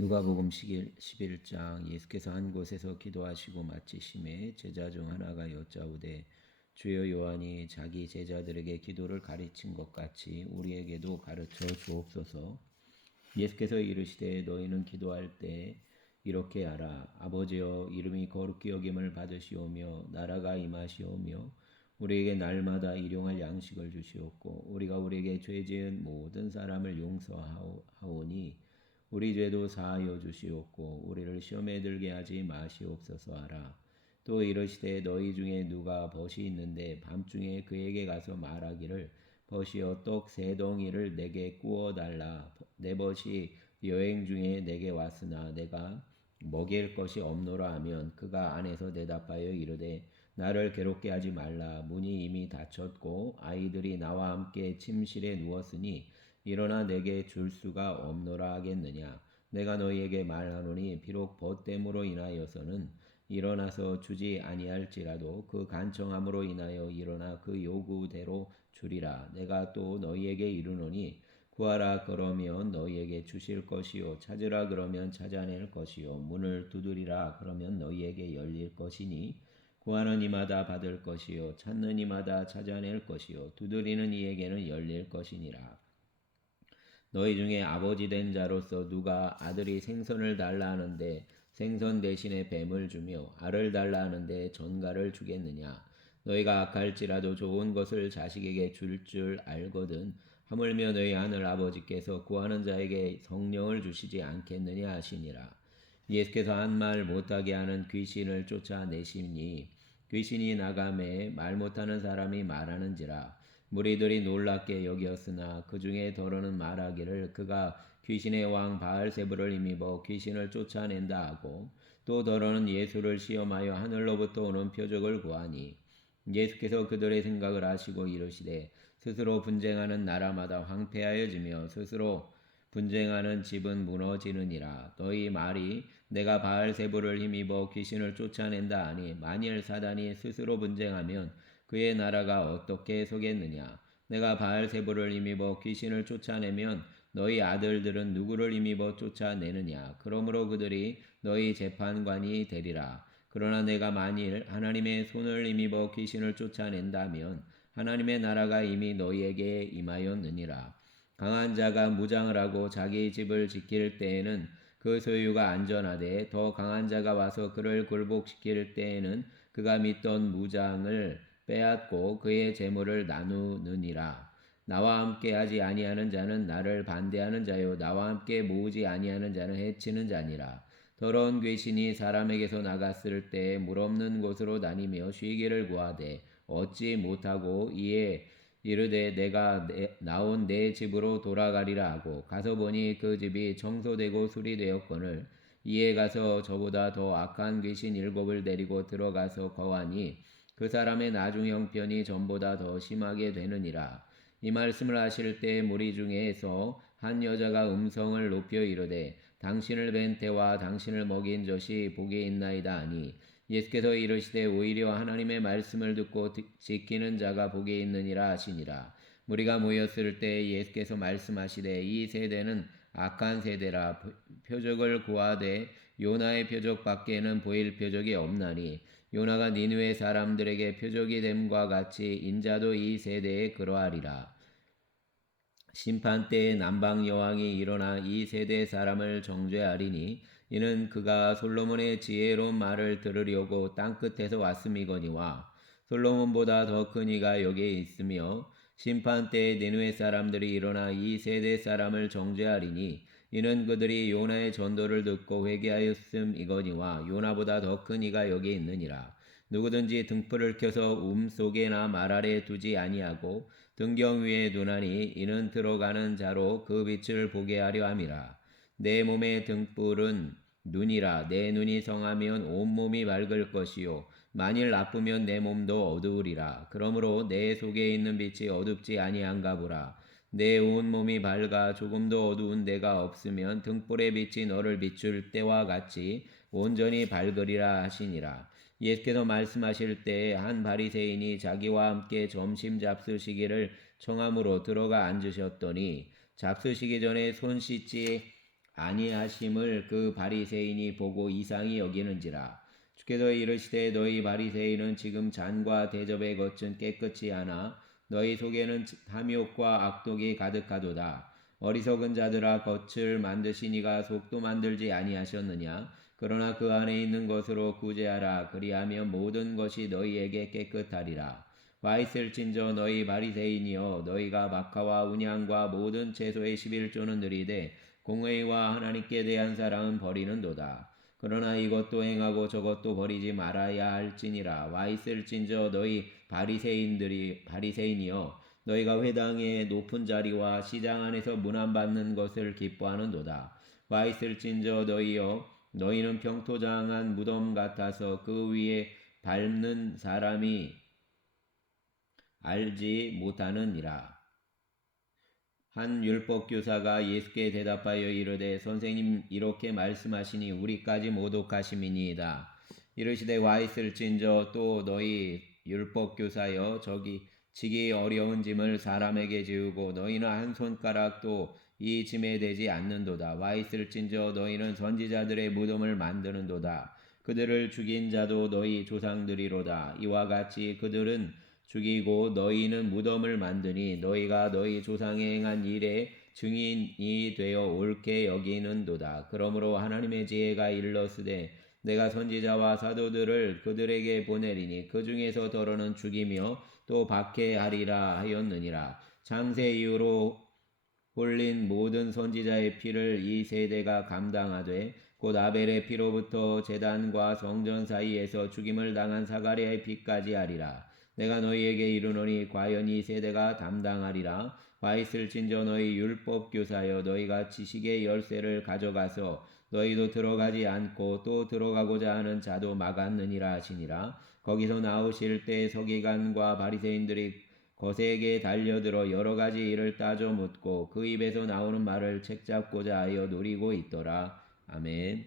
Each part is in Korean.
누가복음 11장. 예수께서 한 곳에서 기도하시고 마치심에 제자 중 하나가 여짜오되 주여, 요한이 자기 제자들에게 기도를 가르친 것 같이 우리에게도 가르쳐 주옵소서. 예수께서 이르시되 너희는 기도할 때 이렇게 하라. 아버지여, 이름이 거룩히 여김을 받으시오며 나라가 임하시오며 우리에게 날마다 일용할 양식을 주시옵고 우리가 우리에게 죄 지은 모든 사람을 용서하오니 우리 죄도 사하여 주시옵고 우리를 시험에 들게 하지 마시옵소서 하라. 또 이르시되 너희 중에 누가 벗이 있는데 밤중에 그에게 가서 말하기를 벗이여 떡 세 덩이를 내게 구워 달라. 내 벗이 여행 중에 내게 왔으나 내가 먹일 것이 없노라 하면 그가 안에서 대답하여 이르되 나를 괴롭게 하지 말라. 문이 이미 닫혔고 아이들이 나와 함께 침실에 누웠으니 일어나 내게 줄 수가 없노라 하겠느냐. 내가 너희에게 말하노니 비록 벗됨으로 인하여서는 일어나서 주지 아니할지라도 그 간청함으로 인하여 일어나 그 요구대로 주리라. 내가 또 너희에게 이르노니 구하라 그러면 너희에게 주실 것이요 찾으라 그러면 찾아낼 것이요 문을 두드리라 그러면 너희에게 열릴 것이니 구하는 이마다 받을 것이요 찾는 이마다 찾아낼 것이요 두드리는 이에게는 열릴 것이니라. 너희 중에 아버지 된 자로서 누가 아들이 생선을 달라 하는데 생선 대신에 뱀을 주며 알을 달라 하는데 전갈을 주겠느냐. 너희가 악할지라도 좋은 것을 자식에게 줄 알거든 하물며 너희 하늘 아버지께서 구하는 자에게 성령을 주시지 않겠느냐 하시니라. 예수께서 한 말 못하게 하는 귀신을 쫓아내시니 귀신이 나가매 말 못하는 사람이 말하는지라. 무리들이 놀랍게 여겼으나 그 중에 더러는 말하기를 그가 귀신의 왕 바알세불을 힘입어 귀신을 쫓아낸다 하고 또 더러는 예수를 시험하여 하늘로부터 오는 표적을 구하니 예수께서 그들의 생각을 아시고 이르시되 스스로 분쟁하는 나라마다 황폐하여지며 스스로 분쟁하는 집은 무너지느니라. 너희 말이 내가 바알세불을 힘입어 귀신을 쫓아낸다 하니 만일 사단이 스스로 분쟁하면 그의 나라가 어떻게 서겠느냐. 내가 바알세불을 힘입어 귀신을 쫓아내면 너희 아들들은 누구를 힘입어 쫓아내느냐. 그러므로 그들이 너희 재판관이 되리라. 그러나 내가 만일 하나님의 손을 힘입어 귀신을 쫓아낸다면 하나님의 나라가 이미 너희에게 임하였느니라. 강한 자가 무장을 하고 자기 집을 지킬 때에는 그 소유가 안전하되 더 강한 자가 와서 그를 굴복시킬 때에는 그가 믿던 무장을 빼앗고 그의 재물을 나누느니라. 나와 함께 하지 아니하는 자는 나를 반대하는 자요 나와 함께 모으지 아니하는 자는 해치는 자니라. 더러운 귀신이 사람에게서 나갔을 때 물없는 곳으로 다니며 쉬기를 구하되 얻지 못하고 이에 이르되 내가 나온 내 집으로 돌아가리라 하고 가서 보니 그 집이 청소되고 수리되었거늘 이에 가서 저보다 더 악한 귀신 7을 데리고 들어가서 거하니 그 사람의 나중 형편이 전보다 더 심하게 되느니라. 이 말씀을 하실 때 무리 중에서 한 여자가 음성을 높여 이르되 당신을 뵌 때와 당신을 먹인 젖이 복이 있나이다 하니 예수께서 이르시되 오히려 하나님의 말씀을 듣고 지키는 자가 복이 있느니라 하시니라. 무리가 모였을 때 예수께서 말씀하시되 이 세대는 악한 세대라. 표적을 구하되 요나의 표적 밖에는 보일 표적이 없나니 요나가 니느웨 사람들에게 표적이 됨과 같이 인자도 이 세대에 그러하리라. 심판 때에 남방 여왕이 일어나 이 세대 사람을 정죄하리니 이는 그가 솔로몬의 지혜로운 말을 들으려고 땅끝에서 왔음이거니와 솔로몬보다 더 큰 이가 여기에 있으며 심판 때에 니느웨 사람들이 일어나 이 세대 사람을 정죄하리니 이는 그들이 요나의 전도를 듣고 회개하였음이거니와 요나보다 더 큰 이가 여기에 있느니라. 누구든지 등불을 켜서 속에나 말 아래 두지 아니하고 등경 위에 두나니 이는 들어가는 자로 그 빛을 보게 하려 함이라. 내 몸의 등불은 눈이라. 내 눈이 성하면 온몸이 밝을 것이요 만일 나쁘면 내 몸도 어두우리라. 그러므로 내 속에 있는 빛이 어둡지 아니한가 보라. 내 온몸이 밝아 조금도 어두운 데가 없으면 등불의 빛이 너를 비출 때와 같이 온전히 밝으리라 하시니라. 예수께서 말씀하실 때에 한 바리새인이 자기와 함께 점심 잡수시기를 청함으로 들어가 앉으셨더니 잡수시기 전에 손 씻지 아니하심을 그 바리새인이 보고 이상히 여기는지라. 주께서 이르시되 너희 바리새인은 지금 잔과 대접에 겉은 깨끗이 하나 너희 속에는 탐욕과 악독이 가득하도다. 어리석은 자들아, 겉을 만드시니가 속도 만들지 아니하셨느냐? 그러나 그 안에 있는 것으로 구제하라. 그리하면 모든 것이 너희에게 깨끗하리라. 와 있을진저 너희 바리새인이여, 너희가 마카와 운양과 모든 채소의 11조는 드리되 공의와 하나님께 대한 사랑은 버리는도다. 그러나 이것도 행하고 저것도 버리지 말아야 할지니라. 와 있을진저 너희 바리새인이여, 너희가 회당의 높은 자리와 시장 안에서 문안받는 것을 기뻐하는도다. 와 있을진저 너희여, 너희는 평토장한 무덤 같아서 그 위에 밟는 사람이 알지 못하느니라. 한 율법교사가 예수께 대답하여 이르되 선생님, 이렇게 말씀하시니 우리까지 모독하심이니이다. 이르시되 와 있을진저 또 너희 율법교사여, 저기 지기 어려운 짐을 사람에게 지우고 너희는 한 손가락도 이 짐에 대지 않는도다. 와 있을진저 너희는 선지자들의 무덤을 만드는도다. 그들을 죽인 자도 너희 조상들이로다. 이와 같이 그들은 죽이고 너희는 무덤을 만드니 너희가 너희 조상이 행한 일에 증인이 되어 옳게 여기는도다. 그러므로 하나님의 지혜가 일렀으되 내가 선지자와 사도들을 그들에게 보내리니 그 중에서 더러는 죽이며 또 박해하리라 하였느니라. 창세 이후로 홀린 모든 선지자의 피를 이 세대가 감당하되 곧 아벨의 피로부터 제단과 성전 사이에서 죽임을 당한 사가랴의 피까지 하리라. 내가 너희에게 이르노니 과연 이 세대가 담당하리라. 와 있을진저 너희 율법교사여, 너희가 지식의 열쇠를 가져가서 너희도 들어가지 않고 또 들어가고자 하는 자도 막았느니라 하시니라. 거기서 나오실 때 서기관과 바리새인들이 거세게 달려들어 여러 가지 일을 따져 묻고 그 입에서 나오는 말을 책잡고자 하여 노리고 있더라. 아멘.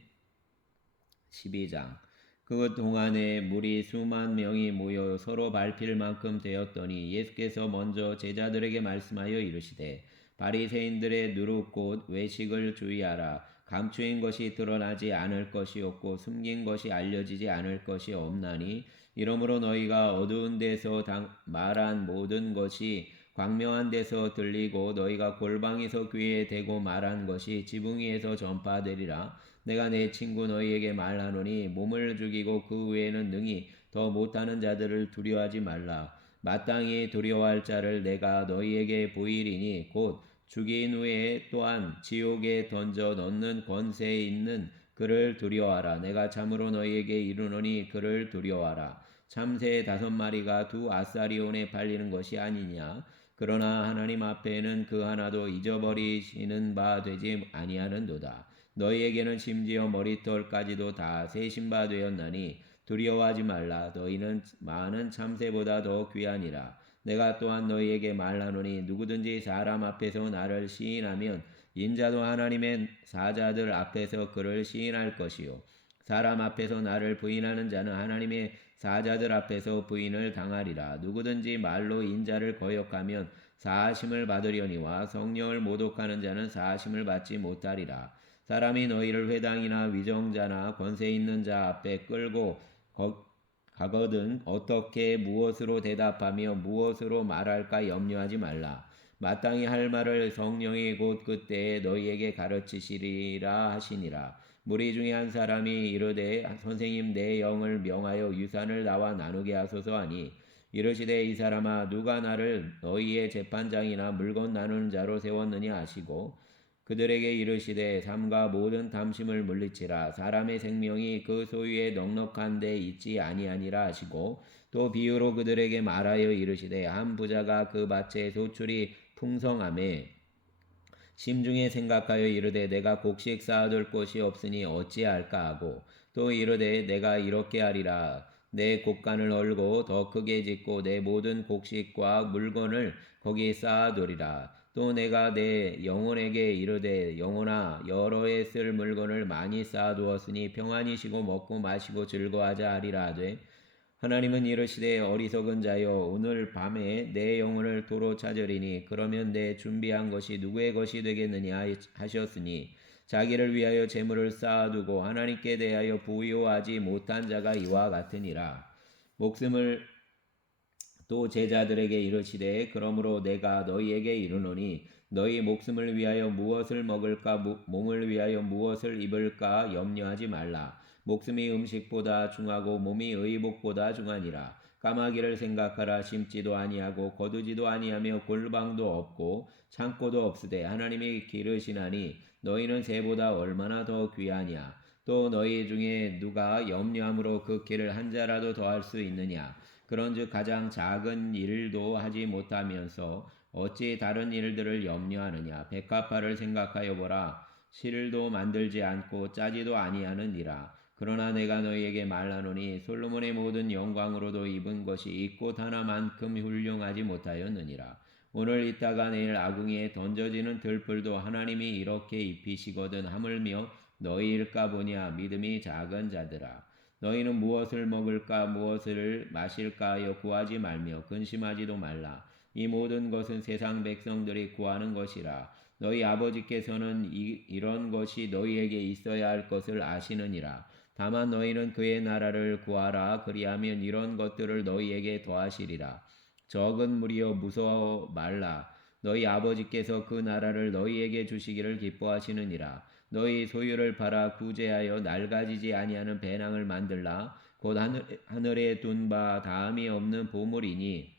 12장. 그 동안에 무리 수만 명이 모여 서로 밟힐 만큼 되었더니 예수께서 먼저 제자들에게 말씀하여 이르시되 바리새인들의 누룩 곧 외식을 주의하라. 감추인 것이 드러나지 않을 것이 없고 숨긴 것이 알려지지 않을 것이 없나니 이러므로 너희가 어두운 데서 말한 모든 것이 광명한 데서 들리고 너희가 골방에서 귀에 대고 말한 것이 지붕 위에서 전파되리라. 내가 내 친구 너희에게 말하노니 몸을 죽이고 그 외에는 능히 더 못하는 자들을 두려워하지 말라. 마땅히 두려워할 자를 내가 너희에게 보이리니 곧 죽인 후에 또한 지옥에 던져 넣는 권세 있는 그를 두려워하라. 내가 참으로 너희에게 이르노니 그를 두려워하라. 참새 5마리가 두 아사리온에 팔리는 것이 아니냐. 그러나 하나님 앞에는 그 하나도 잊어버리시는 바 되지 아니하는도다. 너희에게는 심지어 머리털까지도 다 세신 바 되었나니 두려워하지 말라. 너희는 많은 참새보다 더 귀하니라. 내가 또한 너희에게 말하노니 누구든지 사람 앞에서 나를 시인하면 인자도 하나님의 사자들 앞에서 그를 시인할 것이요 사람 앞에서 나를 부인하는 자는 하나님의 사자들 앞에서 부인을 당하리라. 누구든지 말로 인자를 거역하면 사하심을 받으려니와 성령을 모독하는 자는 사하심을 받지 못하리라. 사람이 너희를 회당이나 위정자나 권세 있는 자 앞에 끌고 가거든 어떻게 무엇으로 대답하며 무엇으로 말할까 염려하지 말라. 마땅히 할 말을 성령이 곧 그때에 너희에게 가르치시리라 하시니라. 무리 중에 한 사람이 이르되 선생님, 내 영을 명하여 유산을 나와 나누게 하소서 하니 이르시되 이 사람아, 누가 나를 너희의 재판장이나 물건 나누는 자로 세웠느냐 하시고 그들에게 이르시되 삶과 모든 탐심을 물리치라. 사람의 생명이 그 소유에 넉넉한 데 있지 아니하니라 하시고 또 비유로 그들에게 말하여 이르시되 한 부자가 그 밭에 소출이 풍성함에 심중에 생각하여 이르되 내가 곡식 쌓아둘 곳이 없으니 어찌할까 하고 또 이르되 내가 이렇게 하리라. 내 곡간을 헐고 더 크게 짓고 내 모든 곡식과 물건을 거기 쌓아두리라. 또 내가 내 영혼에게 이르되 영혼아, 여러 해 쓸 물건을 많이 쌓아두었으니 평안히 쉬고 먹고 마시고 즐거워하자 하리라 하되 하나님은 이르시되 어리석은 자여, 오늘 밤에 내 영혼을 도로 찾으리니 그러면 내 준비한 것이 누구의 것이 되겠느냐 하셨으니 자기를 위하여 재물을 쌓아두고 하나님께 대하여 부요하지 못한 자가 이와 같으니라. 목숨을 또 제자들에게 이르시되 그러므로 내가 너희에게 이르노니 너희 목숨을 위하여 무엇을 먹을까 몸을 위하여 무엇을 입을까 염려하지 말라. 목숨이 음식보다 중하고 몸이 의복보다 중하니라. 까마귀를 생각하라. 심지도 아니하고 거두지도 아니하며 골방도 없고 창고도 없으되 하나님이 기르시나니 너희는 새보다 얼마나 더 귀하냐. 또 너희 중에 누가 염려함으로 그 길을 한 자라도 더할 수 있느냐. 그런즉 가장 작은 일도 하지 못하면서 어찌 다른 일들을 염려하느냐. 백합화를 생각하여 보라. 실도 만들지 않고 짜지도 아니하느니라. 그러나 내가 너희에게 말하노니 솔로몬의 모든 영광으로도 입은 것이 이 꽃 하나만큼 훌륭하지 못하였느니라. 오늘 있다가 내일 아궁이에 던져지는 들풀도 하나님이 이렇게 입히시거든 하물며 너희일까 보냐. 믿음이 작은 자들아. 너희는 무엇을 먹을까 무엇을 마실까 하여 구하지 말며 근심하지도 말라. 이 모든 것은 세상 백성들이 구하는 것이라. 너희 아버지께서는 이런 것이 너희에게 있어야 할 것을 아시느니라. 다만 너희는 그의 나라를 구하라. 그리하면 이런 것들을 너희에게 더하시리라. 적은 무리여 무서워 말라. 너희 아버지께서 그 나라를 너희에게 주시기를 기뻐하시느니라. 너희 소유를 팔아 구제하여 낡아지지 아니하는 배낭을 만들라. 곧 하늘에 둔 바 다음이 없는 보물이니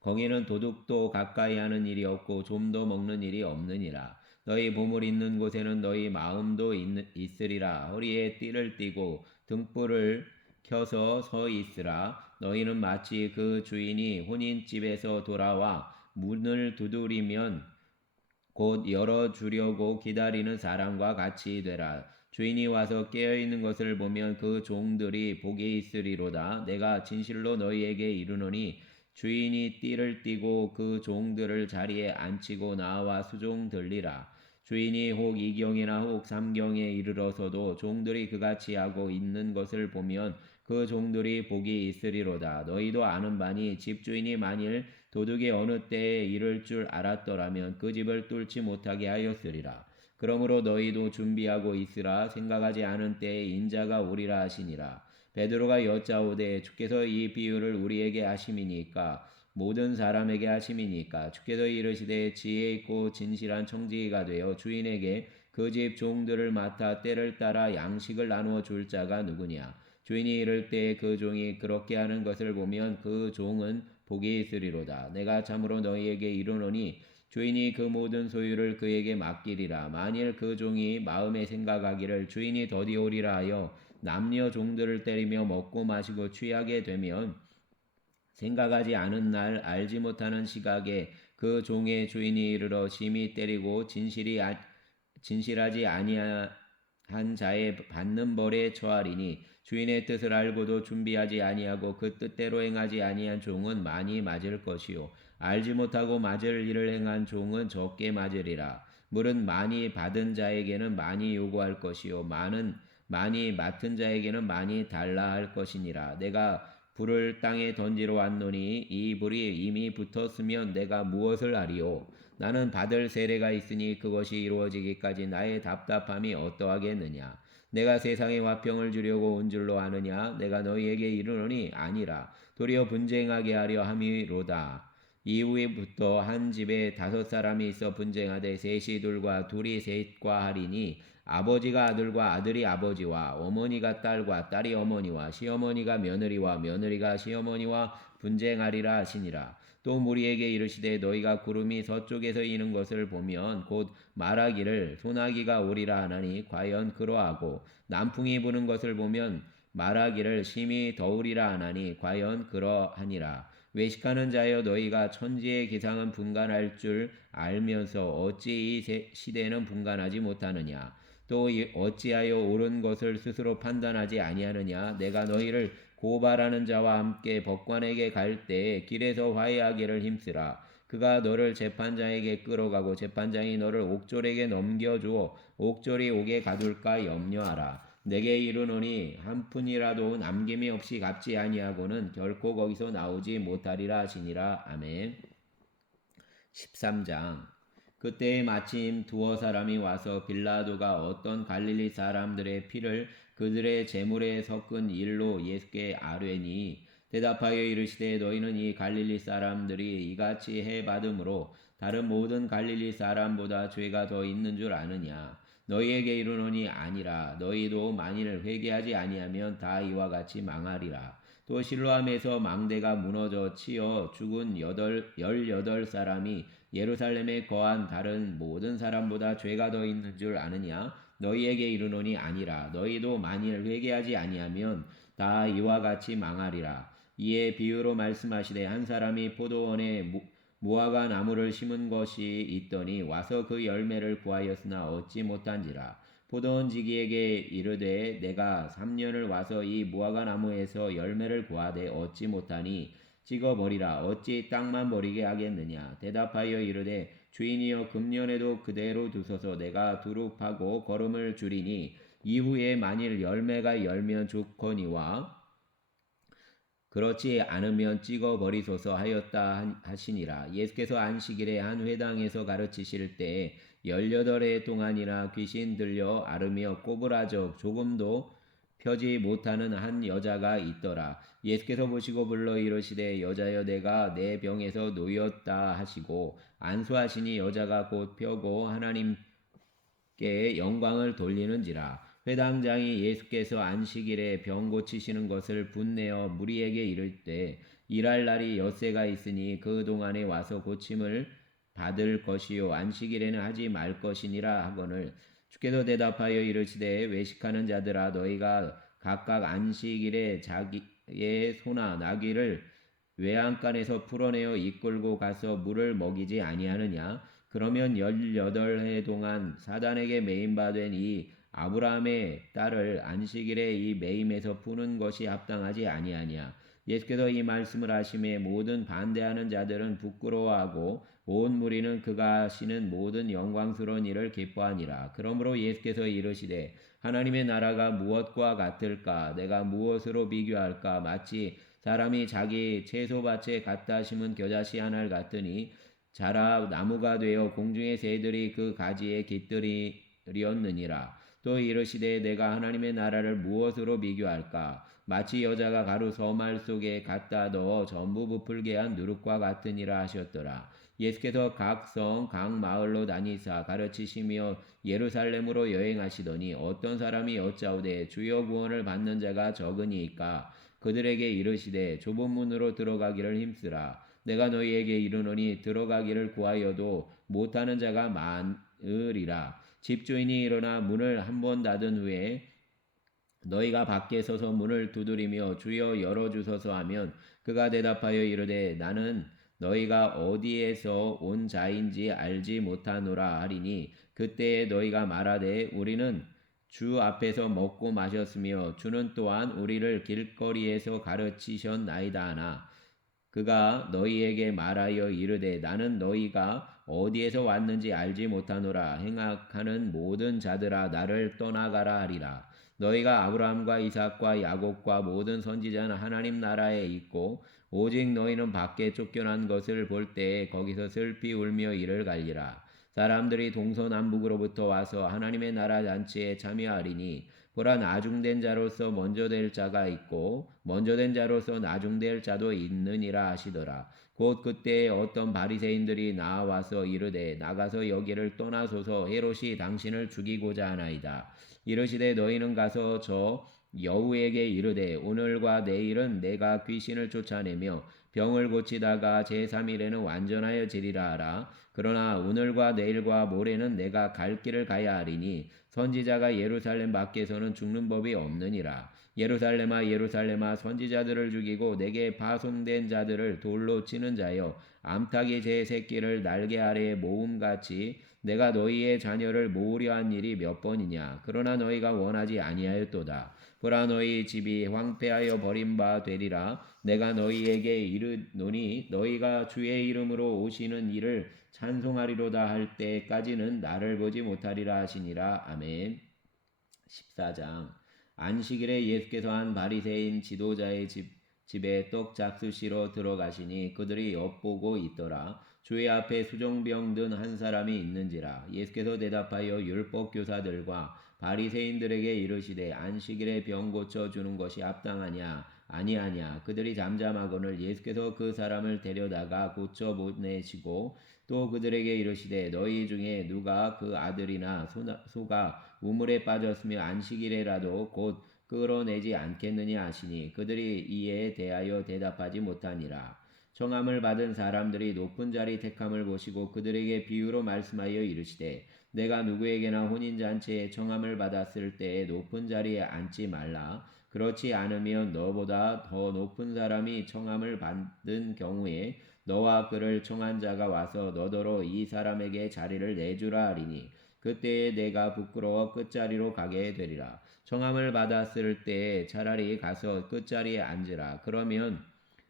거기는 도둑도 가까이 하는 일이 없고 좀도 먹는 일이 없느니라. 너희 보물 있는 곳에는 너희 마음도 있으리라. 허리에 띠를 띠고 등불을 켜서 서 있으라. 너희는 마치 그 주인이 혼인집에서 돌아와 문을 두드리면 곧 열어주려고 기다리는 사람과 같이 되라. 주인이 와서 깨어있는 것을 보면 그 종들이 복이 있으리로다. 내가 진실로 너희에게 이르노니 주인이 띠를 띠고 그 종들을 자리에 앉히고 나와 수종 들리라. 주인이 혹 이경이나 혹 삼경에 이르러서도 종들이 그같이 하고 있는 것을 보면 그 종들이 복이 있으리로다. 너희도 아는 바니 집주인이 만일 도둑이 어느 때에 이를 줄 알았더라면 그 집을 뚫지 못하게 하였으리라. 그러므로 너희도 준비하고 있으라. 생각하지 않은 때에 인자가 오리라 하시니라. 베드로가 여짜오되 주께서 이 비유를 우리에게 하심이니까 모든 사람에게 하심이니까 주께서 이르시되 지혜 있고 진실한 청지기가 되어 주인에게 그 집 종들을 맡아 때를 따라 양식을 나누어 줄 자가 누구냐. 주인이 이를 때 그 종이 그렇게 하는 것을 보면 그 종은 복이 있으리로다. 내가 참으로 너희에게 이르노니 주인이 그 모든 소유를 그에게 맡기리라. 만일 그 종이 마음에 생각하기를 주인이 더디 오리라 하여 남녀 종들을 때리며 먹고 마시고 취하게 되면 생각하지 않은 날 알지 못하는 시각에 그 종의 주인이 이르러 심히 때리고 진실하지 아니한 자의 받는 벌에 처하리니 주인의 뜻을 알고도 준비하지 아니하고 그 뜻대로 행하지 아니한 종은 많이 맞을 것이요 알지 못하고 맞을 일을 행한 종은 적게 맞으리라. 물은 많이 받은 자에게는 많이 요구할 것이요 많이 맡은 자에게는 많이 달라 할 것이니라. 내가 불을 땅에 던지러 왔노니 이 불이 이미 붙었으면 내가 무엇을 하리요. 나는 받을 세례가 있으니 그것이 이루어지기까지 나의 답답함이 어떠하겠느냐. 내가 세상에 화평을 주려고 온 줄로 아느냐. 내가 너희에게 이르노니 아니라 도리어 분쟁하게 하려 함이로다. 이후에부터 한 집에 5사람이 있어 분쟁하되 셋이 둘과 둘이 셋과 하리니 아버지가 아들과 아들이 아버지와 어머니가 딸과 딸이 어머니와 시어머니가 며느리와 며느리가 시어머니와 분쟁하리라 하시니라. 또 무리에게 이르시되 너희가 구름이 서쪽에서 이는 것을 보면 곧 말하기를 소나기가 오리라 하나니 과연 그러하고 남풍이 부는 것을 보면 말하기를 심히 더우리라 하나니 과연 그러하니라. 외식하는 자여 너희가 천지의 기상은 분간할 줄 알면서 어찌 이 시대는 분간하지 못하느냐. 또 어찌하여 옳은 것을 스스로 판단하지 아니하느냐. 내가 너희를 고발하는 자와 함께 법관에게 갈 때에 길에서 화해하기를 힘쓰라. 그가 너를 재판장에게 끌어가고 재판장이 너를 옥졸에게 넘겨주어 옥졸이 옥에 가둘까 염려하라. 내게 이르노니 한 푼이라도 남김이 없이 갚지 아니하고는 결코 거기서 나오지 못하리라 하시니라. 아멘. 13장. 그때에 마침 두어 사람이 와서 빌라도가 어떤 갈릴리 사람들의 피를 그들의 제물에 섞은 일로 예수께 아뢰니 대답하여 이르시되 너희는 이 갈릴리 사람들이 이같이 해 받음으로 다른 모든 갈릴리 사람보다 죄가 더 있는 줄 아느냐. 너희에게 이르노니 아니라. 너희도 만일 회개하지 아니하면 다 이와 같이 망하리라. 또 실로암에서 망대가 무너져 치어 죽은 18사람이 예루살렘에 거한 다른 모든 사람보다 죄가 더 있는 줄 아느냐. 너희에게 이르노니 아니라. 너희도 만일 회개하지 아니하면 다 이와 같이 망하리라. 이에 비유로 말씀하시되 한 사람이 포도원에 무화과 나무를 심은 것이 있더니 와서 그 열매를 구하였으나 얻지 못한지라. 포도원 지기에게 이르되 내가 3년을 와서 이 무화과 나무에서 열매를 구하되 얻지 못하니 찍어버리라. 어찌 땅만 버리게 하겠느냐. 대답하여 이르되 주인이여 금년에도 그대로 두소서. 내가 두루 파고 거름을 줄이니 이후에 만일 열매가 열면 좋거니와 그렇지 않으면 찍어버리소서 하였다 하시니라. 예수께서 안식일에 한 회당에서 가르치실 때에 18해 동안이나 귀신 들려 앓으며 꼬부라져 조금도 펴지 못하는 한 여자가 있더라. 예수께서 보시고 불러 이르시되 여자여 내가 내 병에서 놓였다 하시고 안수하시니 여자가 곧 펴고 하나님께 영광을 돌리는지라. 회당장이 예수께서 안식일에 병 고치시는 것을 분내어 무리에게 이를 때 일할 날이 엿새가 있으니 그 동안에 와서 고침을 받을 것이요 안식일에는 하지 말 것이니라 하거늘 주께서 대답하여 이르시되 외식하는 자들아 너희가 각각 안식일에 자기의 소나 나귀를 외양간에서 풀어내어 이끌고 가서 물을 먹이지 아니하느냐. 그러면 18해 동안 사단에게 매임받은 이 아브라함의 딸을 안식일에 이 매임에서 푸는 것이 합당하지 아니하냐. 예수께서 이 말씀을 하심에 모든 반대하는 자들은 부끄러워하고 온 무리는 그가 하시는 모든 영광스러운 일을 기뻐하니라. 그러므로 예수께서 이르시되 하나님의 나라가 무엇과 같을까? 내가 무엇으로 비교할까? 마치 사람이 자기 채소밭에 갖다 심은 겨자씨 하나를 같으니 자라 나무가 되어 공중의 새들이 그 가지에 깃들이었느니라. 또 이르시되 내가 하나님의 나라를 무엇으로 비교할까? 마치 여자가 가루 서말 속에 갖다 넣어 전부 부풀게 한 누룩과 같으니라 하셨더라. 예수께서 각 성, 각 마을로 다니사 가르치시며 예루살렘으로 여행하시더니 어떤 사람이 여짜오되 주여 구원을 받는 자가 적으니까 그들에게 이르시되 좁은 문으로 들어가기를 힘쓰라. 내가 너희에게 이르노니 들어가기를 구하여도 못하는 자가 많으리라. 집주인이 일어나 문을 한 번 닫은 후에 너희가 밖에 서서 문을 두드리며 주여 열어주소서 하면 그가 대답하여 이르되 나는 너희가 어디에서 온 자인지 알지 못하노라 하리니 그때에 너희가 말하되 우리는 주 앞에서 먹고 마셨으며 주는 또한 우리를 길거리에서 가르치셨나이다 하나 그가 너희에게 말하여 이르되 나는 너희가 어디에서 왔는지 알지 못하노라 행악하는 모든 자들아 나를 떠나가라 하리라. 너희가 아브라함과 이삭과 야곱과 모든 선지자는 하나님 나라에 있고 오직 너희는 밖에 쫓겨난 것을 볼 때에 거기서 슬피 울며 이를 갈리라. 사람들이 동서남북으로부터 와서 하나님의 나라 잔치에 참여하리니 보라 나중된 자로서 먼저 될 자가 있고 먼저 된 자로서 나중될 자도 있느니라 하시더라. 곧 그때에 어떤 바리새인들이 나와서 이르되 나가서 여기를 떠나소서 헤롯이 당신을 죽이고자 하나이다. 이르시되 너희는 가서 저 여우에게 이르되 오늘과 내일은 내가 귀신을 쫓아내며 병을 고치다가 제3일에는 완전하여 지리라 하라. 그러나 오늘과 내일과 모레는 내가 갈 길을 가야 하리니 선지자가 예루살렘 밖에서는 죽는 법이 없느니라. 예루살렘아 예루살렘아 선지자들을 죽이고 내게 파송된 자들을 돌로 치는 자여 암탉이 제 새끼를 날개 아래에 모음같이 내가 너희의 자녀를 모으려 한 일이 몇 번이냐. 그러나 너희가 원하지 아니하였도다. 보라 너희 집이 황폐하여 버린 바 되리라. 내가 너희에게 이르노니 너희가 주의 이름으로 오시는 이를 찬송하리로다 할 때까지는 나를 보지 못하리라 하시니라. 아멘. 14장 안식일에 예수께서 한 바리새인 지도자의 집에 떡 작수시러 들어가시니 그들이 엿보고 있더라. 주의 앞에 수종병 든 한 사람이 있는지라. 예수께서 대답하여 율법 교사들과 바리새인들에게 이르시되 안식일에 병 고쳐 주는 것이 합당하냐 아니하냐. 그들이 잠잠하거늘 예수께서 그 사람을 데려다가 고쳐 보내시고 또 그들에게 이르시되 너희 중에 누가 그 아들이나 소가 우물에 빠졌으며 안식일에라도 곧 끌어내지 않겠느냐 하시니 그들이 이에 대하여 대답하지 못하니라. 청함을 받은 사람들이 높은 자리 택함을 보시고 그들에게 비유로 말씀하여 이르시되 내가 누구에게나 혼인잔치에 청함을 받았을 때에 높은 자리에 앉지 말라. 그렇지 않으면 너보다 더 높은 사람이 청함을 받은 경우에 너와 그를 청한 자가 와서 너더러 이 사람에게 자리를 내주라 하리니 그때에 내가 부끄러워 끝자리로 가게 되리라. 청함을 받았을 때에 차라리 가서 끝자리에 앉으라. 그러면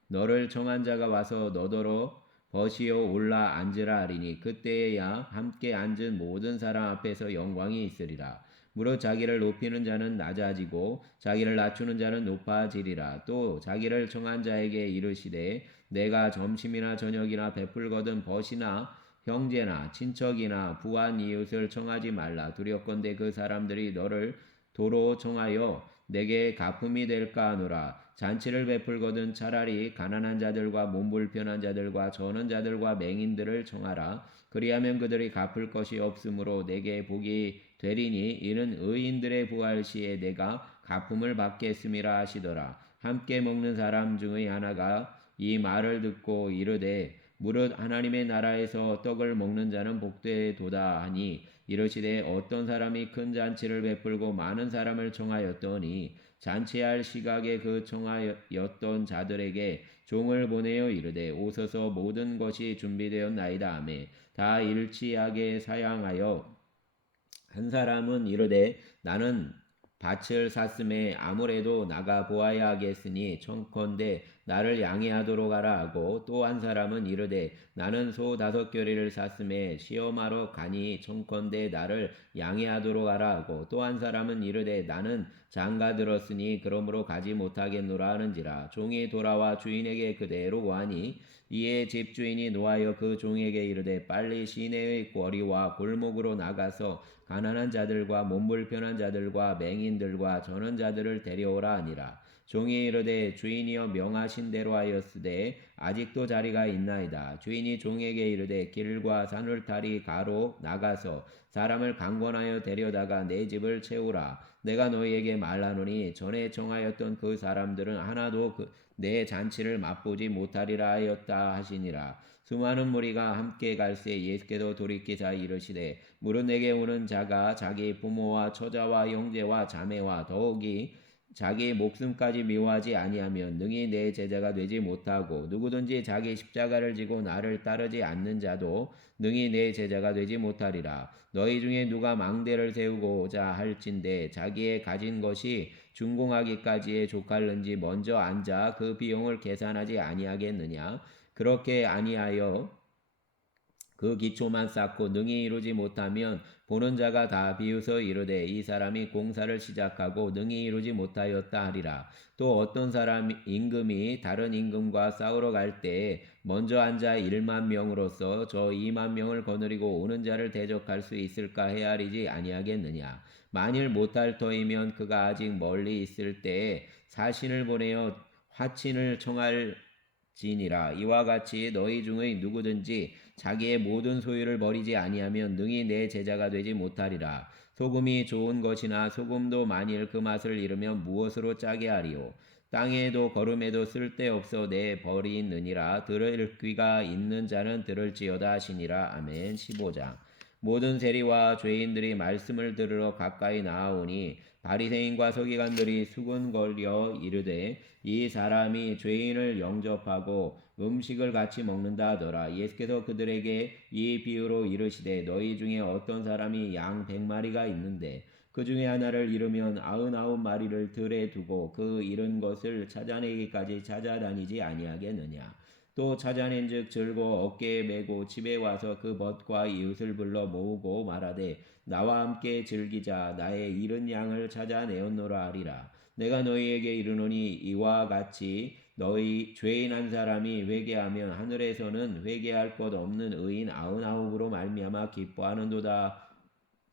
너를 청한 자가 와서 너더러 버시어 올라 앉으라 하리니 그때에야 함께 앉은 모든 사람 앞에서 영광이 있으리라. 무릇 자기를 높이는 자는 낮아지고 자기를 낮추는 자는 높아지리라. 또 자기를 청한 자에게 이르시되 내가 점심이나 저녁이나 베풀거든 벗이나 형제나 친척이나 부한 이웃을 청하지 말라. 두렵건대 그 사람들이 너를 도로 청하여 내게 가품이 될까 하노라. 잔치를 베풀거든 차라리 가난한 자들과 몸불편한 자들과 저는 자들과 맹인들을 청하라. 그리하면 그들이 갚을 것이 없으므로 내게 복이 되리니 이는 의인들의 부활 시에 내가 가품을 받겠음이라 하시더라. 함께 먹는 사람 중의 하나가 이 말을 듣고 이르되 무릇 하나님의 나라에서 떡을 먹는 자는 복되도다 하니 이르시되 어떤 사람이 큰 잔치를 베풀고 많은 사람을 청하였더니 잔치할 시각에 그 청하였던 자들에게 종을 보내어 이르되 오소서 모든 것이 준비되었나이다 하매 다 일치하게 사양하여 한 사람은 이르되 나는 밭을 샀음에 아무래도 나가 보아야 하겠으니 청컨대 나를 양해하도록 하라 하고 또 한 사람은 이르되 나는 소 5겨리를 샀음에 시험하러 가니 청컨대 나를 양해하도록 하라 하고 또 한 사람은 이르되 나는 장가 들었으니 그러므로 가지 못하겠노라 하는지라. 종이 돌아와 주인에게 그대로 구하니 이에 집주인이 노하여 그 종에게 이르되 빨리 시내의 거리와 골목으로 나가서 가난한 자들과 몸불편한 자들과 맹인들과 저는 자들을 데려오라 하니라. 종이 이르되 주인이여 명하신 대로 하였으되 아직도 자리가 있나이다. 주인이 종에게 이르되 길과 산울타리 가로 나가서 사람을 강권하여 데려다가 내 집을 채우라. 내가 너희에게 말하노니 전에 청하였던 그 사람들은 하나도 내 잔치를 맛보지 못하리라 하였다 하시니라. 수많은 무리가 함께 갈새 예수께서 돌이키사 이르시되 무릇 내게 오는 자가 자기 부모와 처자와 형제와 자매와 더욱이 자기 목숨까지 미워하지 아니하면 능히 내 제자가 되지 못하고 누구든지 자기 십자가를 지고 나를 따르지 않는 자도 능히 내 제자가 되지 못하리라. 너희 중에 누가 망대를 세우고자 할진대 자기의 가진 것이 준공하기까지에 족할는지 먼저 앉아 그 비용을 계산하지 아니하겠느냐. 그렇게 아니하여 그 기초만 쌓고 능히 이루지 못하면 보는 자가 다 비웃어 이르되 이 사람이 공사를 시작하고 능히 이루지 못하였다 하리라. 또 어떤 사람 임금이 다른 임금과 싸우러 갈 때에 먼저 앉아 1만 명으로서 저 2만 명을 거느리고 오는 자를 대적할 수 있을까 헤아리지 아니하겠느냐. 만일 못할 터이면 그가 아직 멀리 있을 때에 사신을 보내어 화친을 청할 지니라. 이와 같이 너희 중의 누구든지 자기의 모든 소유를 버리지 아니하면 능히 내 제자가 되지 못하리라. 소금이 좋은 것이나 소금도 만일 그 맛을 잃으면 무엇으로 짜게 하리요. 땅에도 거름에도 쓸데없어 내 버리느니라. 들을 귀가 있는 자는 들을지어다 하시니라. 아멘. 15장. 모든 세리와 죄인들이 말씀을 들으러 가까이 나아오니 바리새인과 서기관들이 수군거려 이르되 이 사람이 죄인을 영접하고 음식을 같이 먹는다 하더라. 예수께서 그들에게 이 비유로 이르시되 너희 중에 어떤 사람이 양 100마리가 있는데 그 중에 하나를 잃으면 99마리를 들에 두고 그 잃은 것을 찾아내기까지 찾아다니지 아니하겠느냐. 또 찾아낸즉 들고 어깨에 메고 집에 와서 그 벗과 이웃을 불러 모으고 말하되 나와 함께 즐기자. 나의 잃은 양을 찾아내었노라 하리라. 내가 너희에게 이르노니 이와 같이 너희 죄인 한 사람이 회개하면 하늘에서는 회개할 것 없는 의인 99으로 말미암아 기뻐하는도다.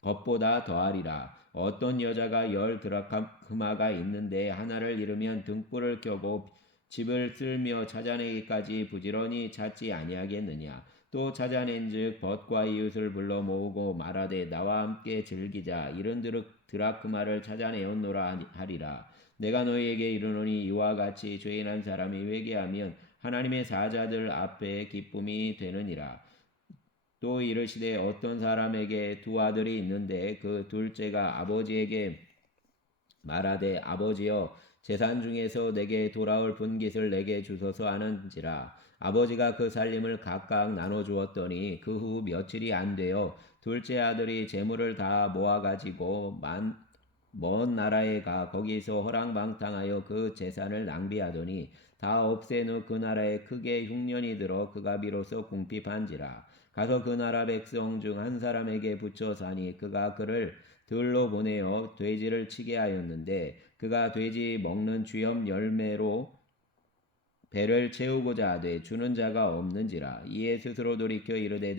것보다 더하리라. 어떤 여자가 10드라크마가 있는데 하나를 잃으면 등불을 켜고 집을 쓸며 찾아내기까지 부지런히 찾지 아니하겠느냐. 또 찾아낸즉 벗과 이웃을 불러 모으고 말하되 나와 함께 즐기자. 이런 드라크마를 찾아내었노라 하리라. 내가 너희에게 이르노니 이와 같이 죄인 한 사람이 회개하면 하나님의 사자들 앞에 기쁨이 되느니라. 또 이르시되 어떤 사람에게 두 아들이 있는데 그 둘째가 아버지에게 말하되 아버지여 재산 중에서 내게 돌아올 분깃을 내게 주소서 하는지라. 아버지가 그 살림을 각각 나눠 주었더니 그 후 며칠이 안 되어 둘째 아들이 재물을 다 모아 가지고 먼 나라에 가 거기서 허랑방탕하여 그 재산을 낭비하더니 다 없앤 후 그 나라에 크게 흉년이 들어 그가 비로소 궁핍한지라. 가서 그 나라 백성 중 한 사람에게 붙여 사니 그가 그를 들로 보내어 돼지를 치게 하였는데 그가 돼지 먹는 쥐염 열매로 배를 채우고자 하되 주는 자가 없는지라. 이에 스스로 돌이켜 이르되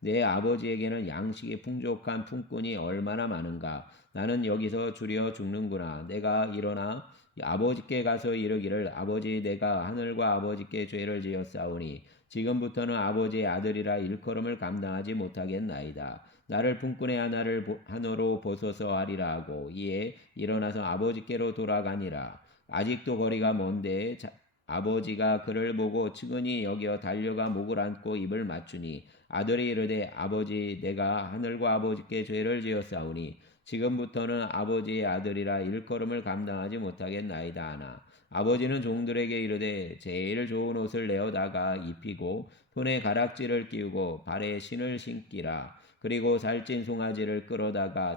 내 아버지에게는 양식이 풍족한 품꾼이 얼마나 많은가. 나는 여기서 주려 죽는구나. 내가 일어나 아버지께 가서 이르기를 아버지 내가 하늘과 아버지께 죄를 지었사오니 지금부터는 아버지의 아들이라 일컬음을 감당하지 못하겠나이다. 나를 품꾼의 하나로 보소서 하리라 하고 이에 일어나서 아버지께로 돌아가니라. 아직도 거리가 먼데 아버지가 그를 보고 측은히 여겨 달려가 목을 안고 입을 맞추니 아들이 이르되 아버지 내가 하늘과 아버지께 죄를 지었사오니 지금부터는 아버지의 아들이라 일컬음을 감당하지 못하겠나이다 하나 아버지는 종들에게 이르되 제일 좋은 옷을 내어다가 입히고 손에 가락지를 끼우고 발에 신을 신기라. 그리고 살찐 송아지를 끌어다가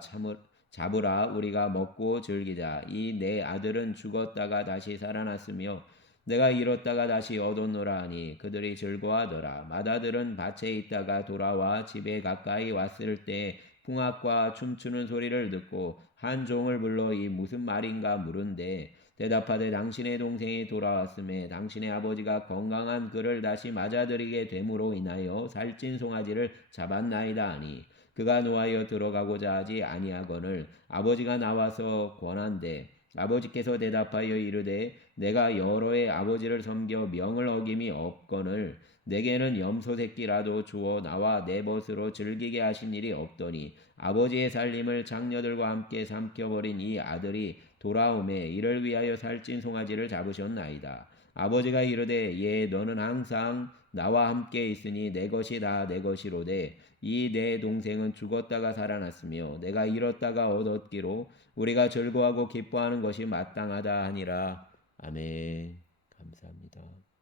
잡으라. 우리가 먹고 즐기자. 이 내 아들은 죽었다가 다시 살아났으며 내가 잃었다가 다시 얻었노라 하니 그들이 즐거워하더라. 맏아들은 밭에 있다가 돌아와 집에 가까이 왔을 때 풍악과 춤추는 소리를 듣고 한 종을 불러 이 무슨 말인가 물은데 대답하되 당신의 동생이 돌아왔음에 당신의 아버지가 건강한 그를 다시 맞아들이게 됨으로 인하여 살찐 송아지를 잡았나이다 하니 그가 노하여 들어가고자 하지 아니하거늘 아버지가 나와서 권한대 아버지께서 대답하여 이르되 내가 여러 해 아버지를 섬겨 명을 어김이 없거늘 내게는 염소 새끼라도 주어 나와 내 벗으로 즐기게 하신 일이 없더니 아버지의 살림을 장녀들과 함께 삼켜버린 이 아들이 돌아오매 이를 위하여 살찐 송아지를 잡으셨나이다. 아버지가 이르되 예 너는 항상 나와 함께 있으니 내 것이 다 내 것이로되 이 내 동생은 죽었다가 살아났으며 내가 잃었다가 얻었기로 우리가 즐거워하고 기뻐하는 것이 마땅하다 하니라. 아멘. 감사합니다.